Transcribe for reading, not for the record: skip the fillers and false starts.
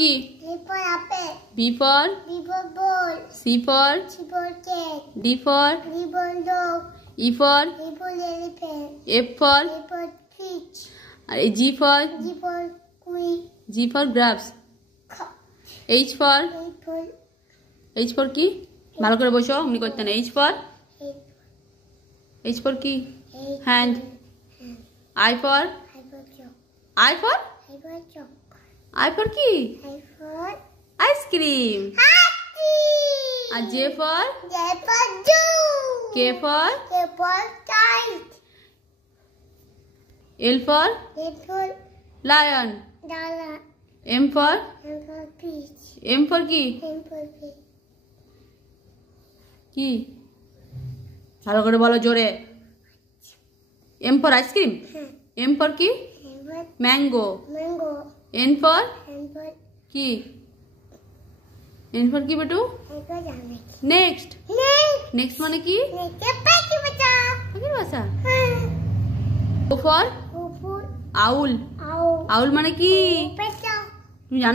কি? A for apple. B for ball. C for cat. D for dog. E for elephant. F for A for fish. R G for queen. G for grapes. H for কি? ভালো করে বসো, অমনি করতে না। H for কি? hand. I for কি? ice cream. R J for K for kite. L for lion. M for fish. M for কি? কি? ভালো করে বলো জোরে। M for ice cream. M for কি? ম্যাঙ্গো। N for কি? N for কি বেটু? নেক্সট মানে কি? পাখির বাসা। O for আউল। আউল মানে কি? তুমি জানো?